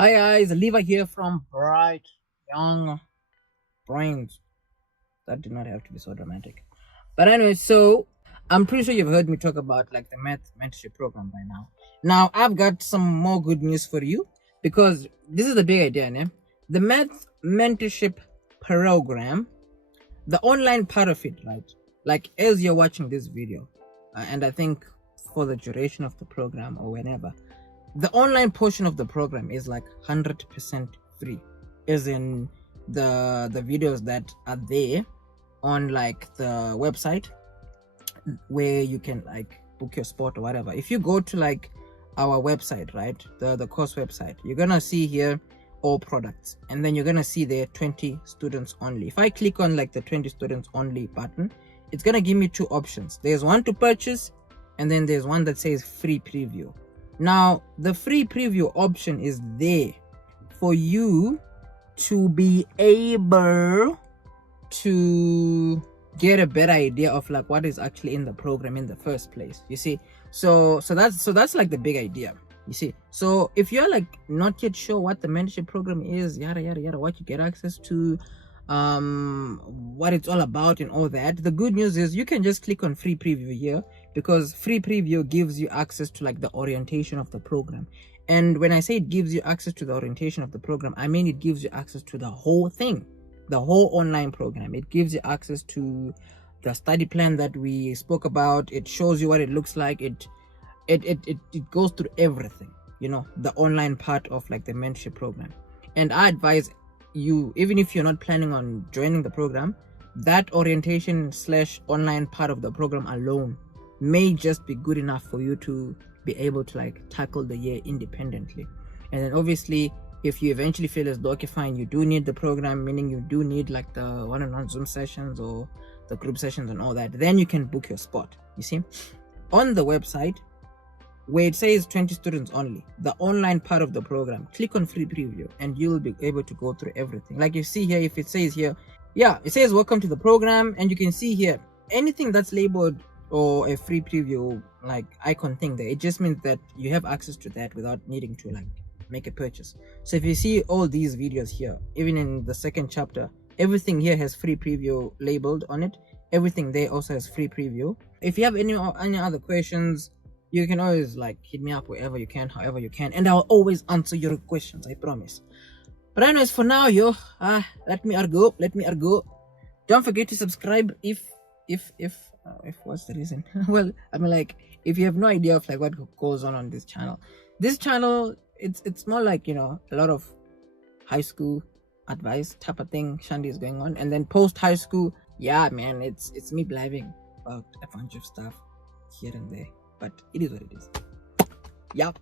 Hi guys, Levi here from Bright Young Brains. That did not have to be so dramatic. But anyway, so I'm pretty sure you've heard me talk about like the math mentorship program by now. Now I've got some more good news for you because this is the big idea, né? The math mentorship program, the online part of it, right? Like as you're watching this video, and I think for the duration of the program or whenever, the online portion of the program is like 100% free, as in the videos that are there on like the website where you can like book your spot or whatever. If you go to like our website, right, the course website, you're gonna see here all products, and then you're gonna see there 20 students only. If I click on like the 20 students only button, it's gonna give me two options. There's one to purchase, and then there's one that says free preview. Now the free preview option is there for you to be able to get a better idea of like what is actually in the program in the first place, you see. So that's like the big idea, you see. So if you're like not yet sure what the mentorship program is, yada yada yada, what you get access to, what it's all about and all that, the good news is you can just click on free preview here, because free preview gives you access to like the orientation of the program. And when I say it gives you access to the orientation of the program, I mean it gives you access to the whole thing, the whole online program. It gives you access to the study plan that we spoke about. It shows you what it looks like. It goes through everything, you know, the online part of like the mentorship program. And I advise you, even if you're not planning on joining the program, that orientation / online part of the program alone may just be good enough for you to be able to like tackle the year independently. And then obviously if you eventually feel as though, okay fine, you do need the program, meaning you do need like the one-on-one Zoom sessions or the group sessions and all that, then you can book your spot. You see, on the website where it says 20 students only, the online part of the program, click on free preview and you will be able to go through everything. Like you see here, if it says here, yeah, it says welcome to the program, and you can see here anything that's labeled or a free preview like icon thing there, it just means that you have access to that without needing to like make a purchase. So if you see all these videos here, even in the second chapter, everything here has free preview labeled on it. Everything there also has free preview. If you have any other questions, you can always like hit me up wherever you can, however you can, and I'll always answer your questions, I promise. But anyways, for now, let me go. Don't forget to subscribe if what's the reason? Well, I mean, like, if you have no idea of like what goes on this channel, it's more like, you know, a lot of high school advice type of thing Shandy is going on, and then post high school, yeah man, it's me blabbing about a bunch of stuff here and there, but it is what it is. Yep.